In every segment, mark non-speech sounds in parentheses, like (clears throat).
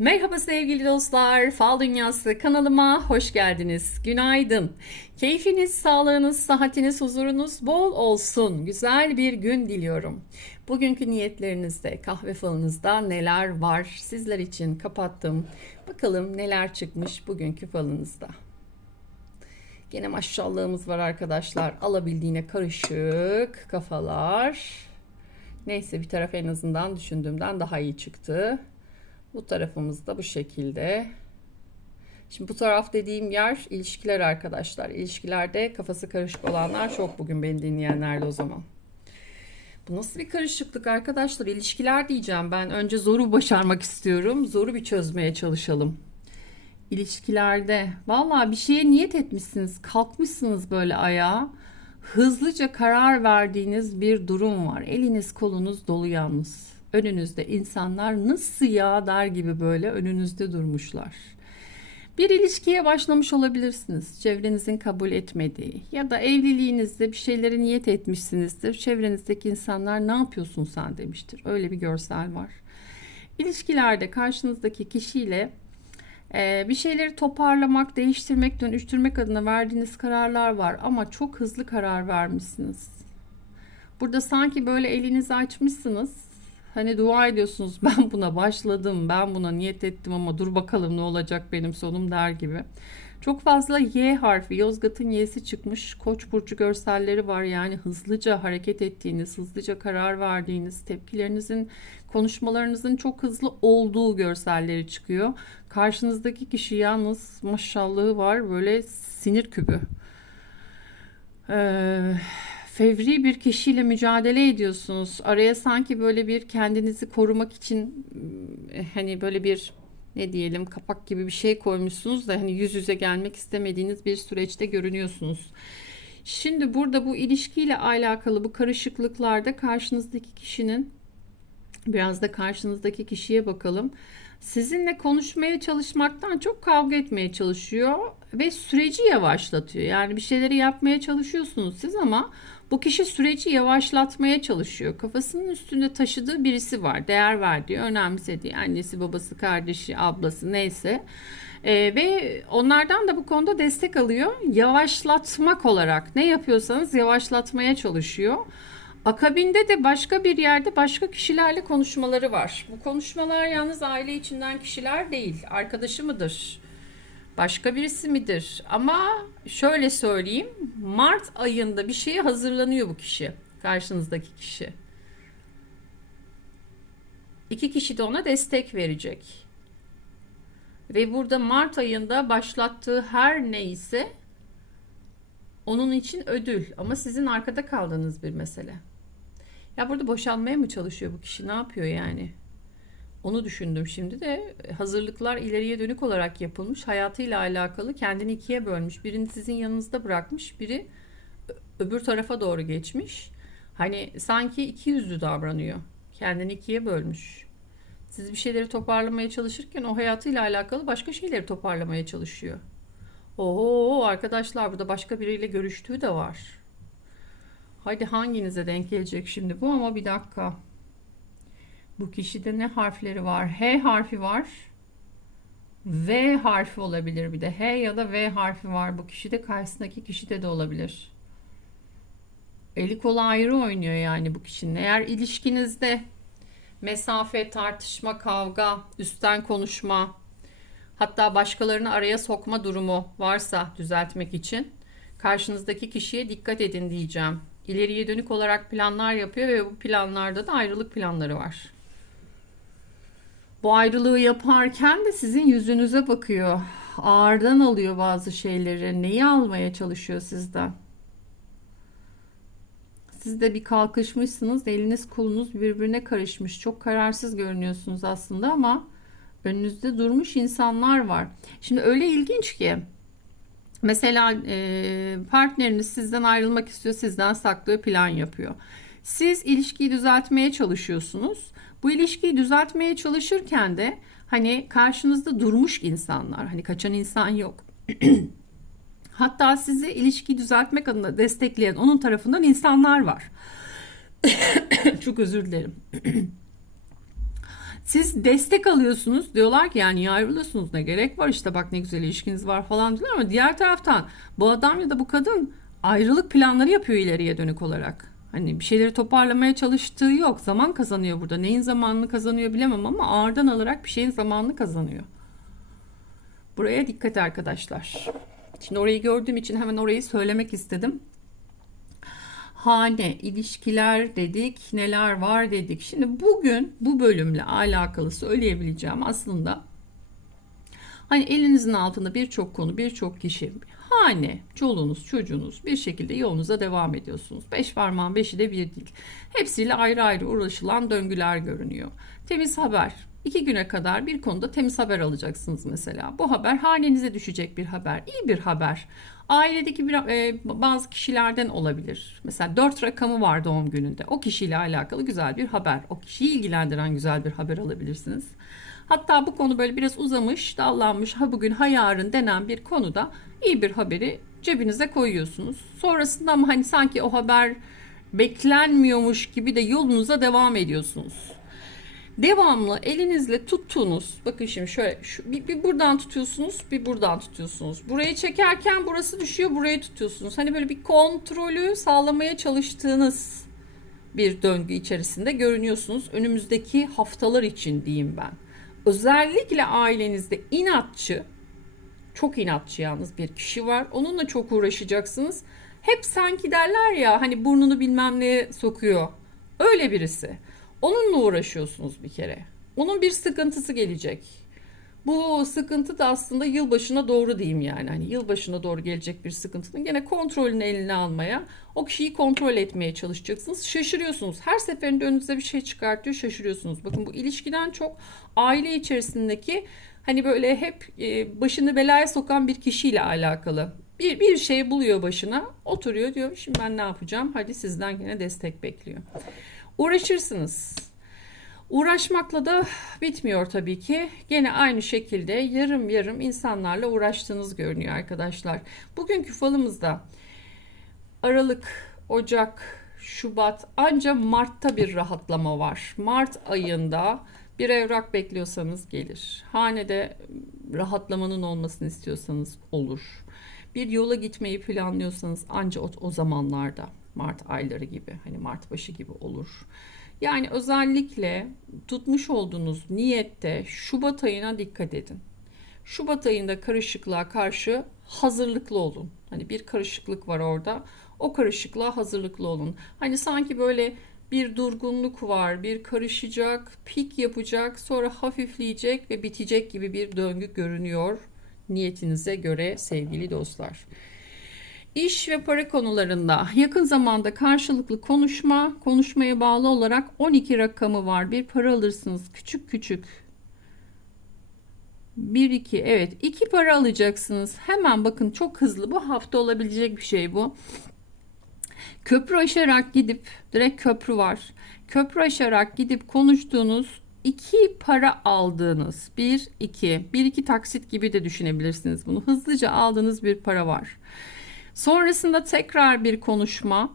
Merhaba sevgili dostlar, Fal Dünyası kanalıma hoş geldiniz. Günaydın. Keyfiniz, sağlığınız, sıhhatiniz, huzurunuz bol olsun. Güzel bir gün diliyorum. Bugünkü niyetlerinizde, kahve falınızda neler var? Sizler için kapattım. Bakalım neler çıkmış bugünkü falınızda. Gene maşallahımız var arkadaşlar. Alabildiğine karışık kafalar. Neyse bir taraf en azından düşündüğümden daha iyi çıktı. Bu tarafımız da bu şekilde. Şimdi bu taraf dediğim yer ilişkiler arkadaşlar. İlişkilerde kafası karışık olanlar çok bugün beni dinleyenlerle o zaman. Bu nasıl bir karışıklık arkadaşlar? İlişkiler diyeceğim ben. Önce zoru başarmak istiyorum. Zoru bir çözmeye çalışalım. İlişkilerde vallahi bir şeye niyet etmişsiniz. Kalkmışsınız böyle ayağa. Hızlıca karar verdiğiniz bir durum var. Eliniz kolunuz dolu yalnız önünüzde insanlar nasıl ya der gibi böyle önünüzde durmuşlar. Bir ilişkiye başlamış olabilirsiniz. Çevrenizin kabul etmediği ya da evliliğinizde bir şeylere niyet etmişsinizdir. Çevrenizdeki insanlar ne yapıyorsun sen demiştir. Öyle bir görsel var. İlişkilerde karşınızdaki kişiyle e, bir şeyleri toparlamak, değiştirmek, dönüştürmek adına verdiğiniz kararlar var ama çok hızlı karar vermişsiniz. Burada sanki böyle elinizi açmışsınız Hani dua ediyorsunuz (laughs) ben buna başladım, ben buna niyet ettim ama dur bakalım ne olacak benim sonum der gibi. Çok fazla Y harfi, Yozgat'ın Y'si çıkmış. Koç burcu görselleri var. Yani hızlıca hareket ettiğiniz, hızlıca karar verdiğiniz, tepkilerinizin, konuşmalarınızın çok hızlı olduğu görselleri çıkıyor. Karşınızdaki kişi yalnız maşallahı var böyle sinir kübü. Ee, fevri bir kişiyle mücadele ediyorsunuz. Araya sanki böyle bir kendinizi korumak için e, hani böyle bir ne diyelim kapak gibi bir şey koymuşsunuz da hani yüz yüze gelmek istemediğiniz bir süreçte görünüyorsunuz. Şimdi burada bu ilişkiyle alakalı bu karışıklıklarda karşınızdaki kişinin biraz da karşınızdaki kişiye bakalım. Sizinle konuşmaya çalışmaktan çok kavga etmeye çalışıyor ve süreci yavaşlatıyor. Yani bir şeyleri yapmaya çalışıyorsunuz siz ama bu kişi süreci yavaşlatmaya çalışıyor. Kafasının üstünde taşıdığı birisi var. Değer verdiği, önemsediği annesi, babası, kardeşi, ablası neyse. Ee, ve onlardan da bu konuda destek alıyor. Yavaşlatmak olarak ne yapıyorsanız yavaşlatmaya çalışıyor. Akabinde de başka bir yerde başka kişilerle konuşmaları var. Bu konuşmalar yalnız aile içinden kişiler değil. Arkadaşı mıdır? Başka birisi midir? Ama şöyle söyleyeyim. Mart ayında bir şeye hazırlanıyor bu kişi. Karşınızdaki kişi. İki kişi de ona destek verecek. Ve burada Mart ayında başlattığı her neyse onun için ödül ama sizin arkada kaldığınız bir mesele. Ya burada boşanmaya mı çalışıyor bu kişi? Ne yapıyor yani? Onu düşündüm şimdi de hazırlıklar ileriye dönük olarak yapılmış. Hayatıyla alakalı kendini ikiye bölmüş. Birini sizin yanınızda bırakmış, biri öbür tarafa doğru geçmiş. Hani sanki iki yüzlü davranıyor. Kendini ikiye bölmüş. Siz bir şeyleri toparlamaya çalışırken o hayatıyla alakalı başka şeyleri toparlamaya çalışıyor. Oho arkadaşlar burada başka biriyle görüştüğü de var. Haydi hanginize denk gelecek şimdi bu ama bir dakika. Bu kişide ne harfleri var? H harfi var. V harfi olabilir bir de. H ya da V harfi var bu kişide. Karşısındaki kişide de olabilir. Eli kolu ayrı oynuyor yani bu kişinin. Eğer ilişkinizde mesafe, tartışma, kavga, üstten konuşma, hatta başkalarını araya sokma durumu varsa düzeltmek için karşınızdaki kişiye dikkat edin diyeceğim. İleriye dönük olarak planlar yapıyor ve bu planlarda da ayrılık planları var. Bu ayrılığı yaparken de sizin yüzünüze bakıyor. Ağırdan alıyor bazı şeyleri. Neyi almaya çalışıyor sizden? Siz de bir kalkışmışsınız. Eliniz kolunuz birbirine karışmış. Çok kararsız görünüyorsunuz aslında ama önünüzde durmuş insanlar var. Şimdi öyle ilginç ki mesela e, partneriniz sizden ayrılmak istiyor, sizden saklıyor, plan yapıyor. Siz ilişkiyi düzeltmeye çalışıyorsunuz. Bu ilişkiyi düzeltmeye çalışırken de hani karşınızda durmuş insanlar, hani kaçan insan yok. (clears throat) Hatta sizi ilişkiyi düzeltmek adına destekleyen onun tarafından insanlar var. (clears throat) Çok özür dilerim. (clears throat) Siz destek alıyorsunuz. Diyorlar ki yani ayrılıyorsunuz ne gerek var işte bak ne güzel ilişkiniz var falan diyorlar ama diğer taraftan bu adam ya da bu kadın ayrılık planları yapıyor ileriye dönük olarak. Hani bir şeyleri toparlamaya çalıştığı yok. Zaman kazanıyor burada. Neyin zamanını kazanıyor bilemem ama ağırdan alarak bir şeyin zamanını kazanıyor. Buraya dikkat arkadaşlar. Şimdi orayı gördüğüm için hemen orayı söylemek istedim. Hane, ilişkiler dedik, neler var dedik. Şimdi bugün bu bölümle alakalı söyleyebileceğim aslında hani elinizin altında birçok konu, birçok kişi hane, çoluğunuz, çocuğunuz bir şekilde yolunuza devam ediyorsunuz. Beş parmağın beşi de bir değil. Hepsiyle ayrı ayrı uğraşılan döngüler görünüyor. Temiz haber. İki güne kadar bir konuda temiz haber alacaksınız mesela. Bu haber hanenize düşecek bir haber. iyi bir haber. Ailedeki bir, e, bazı kişilerden olabilir. Mesela dört rakamı var doğum gününde. O kişiyle alakalı güzel bir haber. O kişiyi ilgilendiren güzel bir haber alabilirsiniz. Hatta bu konu böyle biraz uzamış, dallanmış, ha bugün ha yarın denen bir konuda iyi bir haberi cebinize koyuyorsunuz. Sonrasında ama hani sanki o haber beklenmiyormuş gibi de yolunuza devam ediyorsunuz. Devamlı elinizle tuttuğunuz, bakın şimdi şöyle şu, bir, bir buradan tutuyorsunuz, bir buradan tutuyorsunuz. Burayı çekerken burası düşüyor, burayı tutuyorsunuz. Hani böyle bir kontrolü sağlamaya çalıştığınız bir döngü içerisinde görünüyorsunuz. Önümüzdeki haftalar için diyeyim ben. Özellikle ailenizde inatçı, çok inatçı yalnız bir kişi var. Onunla çok uğraşacaksınız. Hep sanki derler ya hani burnunu bilmem neye sokuyor. Öyle birisi. Onunla uğraşıyorsunuz bir kere. Onun bir sıkıntısı gelecek. Bu sıkıntı da aslında yılbaşına doğru diyeyim yani. Hani yılbaşına doğru gelecek bir sıkıntının gene kontrolünü eline almaya, o kişiyi kontrol etmeye çalışacaksınız. Şaşırıyorsunuz. Her seferinde önünüze bir şey çıkartıyor, şaşırıyorsunuz. Bakın bu ilişkiden çok aile içerisindeki hani böyle hep e, başını belaya sokan bir kişiyle alakalı. Bir, bir şey buluyor başına, oturuyor diyor şimdi ben ne yapacağım? Hadi sizden yine destek bekliyor. Uğraşırsınız. Uğraşmakla da bitmiyor tabii ki. Gene aynı şekilde yarım yarım insanlarla uğraştığınız görünüyor arkadaşlar. Bugünkü falımızda Aralık, Ocak, Şubat ancak Mart'ta bir rahatlama var. Mart ayında bir evrak bekliyorsanız gelir. Hanede rahatlamanın olmasını istiyorsanız olur. Bir yola gitmeyi planlıyorsanız ancak o, o zamanlarda Mart ayları gibi hani Mart başı gibi olur. Yani özellikle tutmuş olduğunuz niyette Şubat ayına dikkat edin. Şubat ayında karışıklığa karşı hazırlıklı olun. Hani bir karışıklık var orada. O karışıklığa hazırlıklı olun. Hani sanki böyle bir durgunluk var, bir karışacak, pik yapacak, sonra hafifleyecek ve bitecek gibi bir döngü görünüyor niyetinize göre sevgili dostlar. İş ve para konularında yakın zamanda karşılıklı konuşma, konuşmaya bağlı olarak 12 rakamı var. Bir para alırsınız küçük küçük. 1 2 evet 2 para alacaksınız. Hemen bakın çok hızlı bu hafta olabilecek bir şey bu. Köprü aşarak gidip direkt köprü var. Köprü aşarak gidip konuştuğunuz iki para aldığınız bir iki bir iki taksit gibi de düşünebilirsiniz bunu hızlıca aldığınız bir para var sonrasında tekrar bir konuşma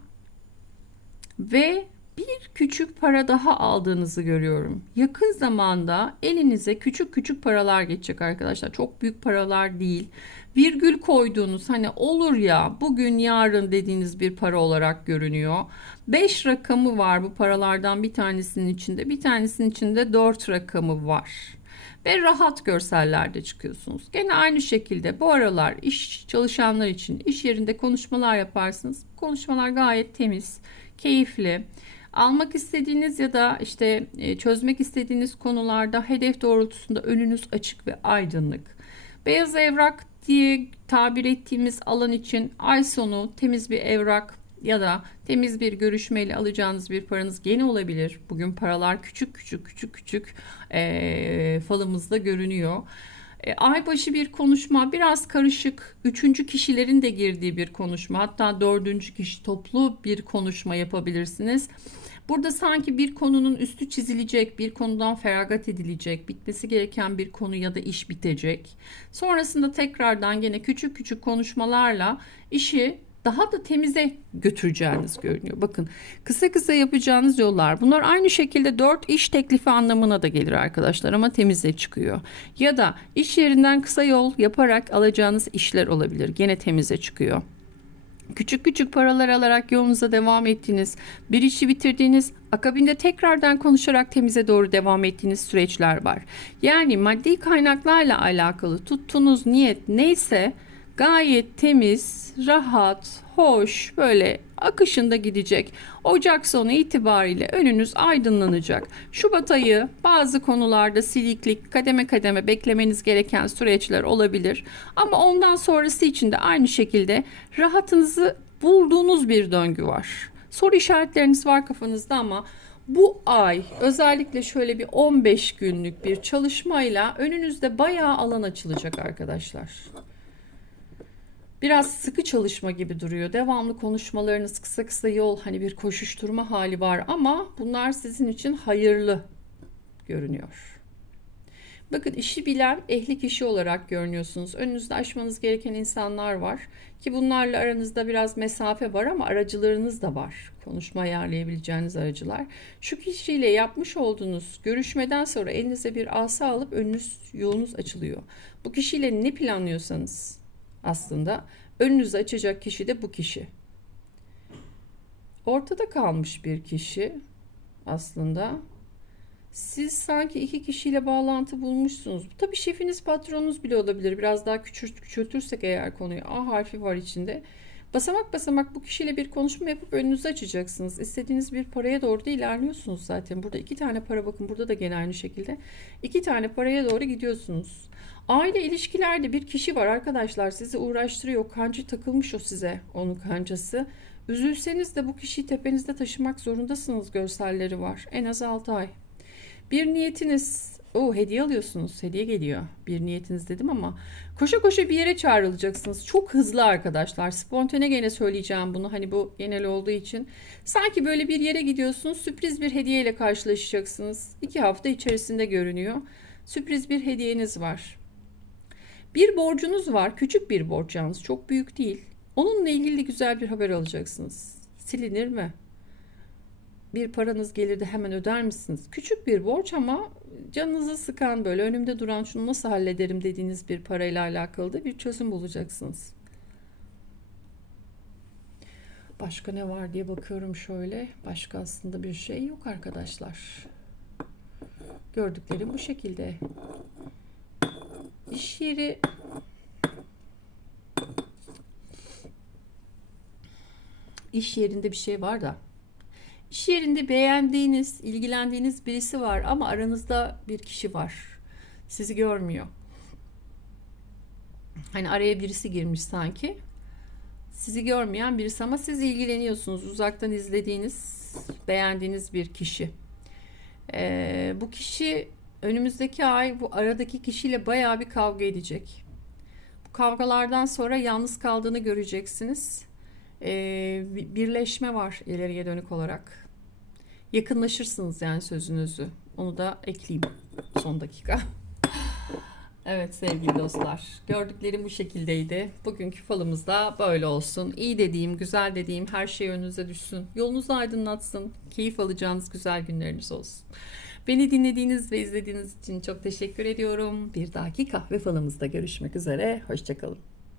ve bir küçük para daha aldığınızı görüyorum. Yakın zamanda elinize küçük küçük paralar geçecek arkadaşlar. Çok büyük paralar değil. Virgül koyduğunuz hani olur ya bugün yarın dediğiniz bir para olarak görünüyor. 5 rakamı var bu paralardan bir tanesinin içinde. Bir tanesinin içinde 4 rakamı var ve rahat görsellerde çıkıyorsunuz. Gene aynı şekilde bu aralar iş çalışanlar için iş yerinde konuşmalar yaparsınız. Konuşmalar gayet temiz, keyifli almak istediğiniz ya da işte e, çözmek istediğiniz konularda hedef doğrultusunda önünüz açık ve aydınlık. Beyaz evrak diye tabir ettiğimiz alan için ay sonu temiz bir evrak ya da temiz bir görüşmeyle alacağınız bir paranız gene olabilir. Bugün paralar küçük küçük küçük küçük e, falımızda görünüyor. E, aybaşı bir konuşma biraz karışık. Üçüncü kişilerin de girdiği bir konuşma. Hatta dördüncü kişi toplu bir konuşma yapabilirsiniz. Burada sanki bir konunun üstü çizilecek, bir konudan feragat edilecek, bitmesi gereken bir konu ya da iş bitecek. Sonrasında tekrardan gene küçük küçük konuşmalarla işi daha da temize götüreceğiniz görünüyor. Bakın kısa kısa yapacağınız yollar. Bunlar aynı şekilde 4 iş teklifi anlamına da gelir arkadaşlar ama temize çıkıyor. Ya da iş yerinden kısa yol yaparak alacağınız işler olabilir. Gene temize çıkıyor. Küçük küçük paralar alarak yolunuza devam ettiğiniz, bir işi bitirdiğiniz, akabinde tekrardan konuşarak temize doğru devam ettiğiniz süreçler var. Yani maddi kaynaklarla alakalı tuttuğunuz niyet neyse gayet temiz, rahat, hoş, böyle akışında gidecek. Ocak sonu itibariyle önünüz aydınlanacak. Şubat ayı bazı konularda siliklik, kademe kademe beklemeniz gereken süreçler olabilir. Ama ondan sonrası için de aynı şekilde rahatınızı bulduğunuz bir döngü var. Soru işaretleriniz var kafanızda ama bu ay özellikle şöyle bir 15 günlük bir çalışmayla önünüzde bayağı alan açılacak arkadaşlar. Biraz sıkı çalışma gibi duruyor. Devamlı konuşmalarınız kısa kısa yol hani bir koşuşturma hali var ama bunlar sizin için hayırlı görünüyor. Bakın işi bilen ehli kişi olarak görünüyorsunuz. Önünüzde aşmanız gereken insanlar var ki bunlarla aranızda biraz mesafe var ama aracılarınız da var. Konuşma ayarlayabileceğiniz aracılar. Şu kişiyle yapmış olduğunuz görüşmeden sonra elinize bir asa alıp önünüz yolunuz açılıyor. Bu kişiyle ne planlıyorsanız aslında önünüzü açacak kişi de bu kişi. Ortada kalmış bir kişi aslında. Siz sanki iki kişiyle bağlantı bulmuşsunuz. Tabii şefiniz, patronunuz bile olabilir. Biraz daha küçült, küçültürsek eğer konuyu. A harfi var içinde. Basamak basamak bu kişiyle bir konuşma yapıp önünüzü açacaksınız. İstediğiniz bir paraya doğru da ilerliyorsunuz zaten. Burada iki tane para bakın burada da gene aynı şekilde. iki tane paraya doğru gidiyorsunuz. Aile ilişkilerde bir kişi var arkadaşlar sizi uğraştırıyor. Kancı takılmış o size onun kancası. Üzülseniz de bu kişiyi tepenizde taşımak zorundasınız görselleri var. En az 6 ay. Bir niyetiniz, o hediye alıyorsunuz. Hediye geliyor. Bir niyetiniz dedim ama koşa koşa bir yere çağrılacaksınız. Çok hızlı arkadaşlar. Spontane gene söyleyeceğim bunu. Hani bu genel olduğu için. Sanki böyle bir yere gidiyorsunuz. Sürpriz bir hediyeyle karşılaşacaksınız. İki hafta içerisinde görünüyor. Sürpriz bir hediyeniz var. Bir borcunuz var. Küçük bir borç yalnız. Çok büyük değil. Onunla ilgili güzel bir haber alacaksınız. Silinir mi? Bir paranız gelir de hemen öder misiniz? Küçük bir borç ama canınızı sıkan böyle önümde duran şunu nasıl hallederim dediğiniz bir parayla alakalı da bir çözüm bulacaksınız. Başka ne var diye bakıyorum şöyle. Başka aslında bir şey yok arkadaşlar. Gördüklerim bu şekilde. İş yeri iş yerinde bir şey var da iş yerinde beğendiğiniz, ilgilendiğiniz birisi var ama aranızda bir kişi var. Sizi görmüyor. Hani araya birisi girmiş sanki. Sizi görmeyen birisi ama siz ilgileniyorsunuz. Uzaktan izlediğiniz, beğendiğiniz bir kişi. Ee, bu kişi önümüzdeki ay bu aradaki kişiyle bayağı bir kavga edecek. Bu kavgalardan sonra yalnız kaldığını göreceksiniz. Ee, birleşme var ileriye dönük olarak. Yakınlaşırsınız yani sözünüzü. Onu da ekleyeyim son dakika. (laughs) Evet sevgili dostlar. Gördüklerim bu şekildeydi. Bugünkü falımız da böyle olsun. İyi dediğim, güzel dediğim her şey önünüze düşsün. Yolunuzu aydınlatsın. Keyif alacağınız güzel günleriniz olsun. Beni dinlediğiniz ve izlediğiniz için çok teşekkür ediyorum. Bir dahaki kahve falımızda görüşmek üzere. Hoşçakalın.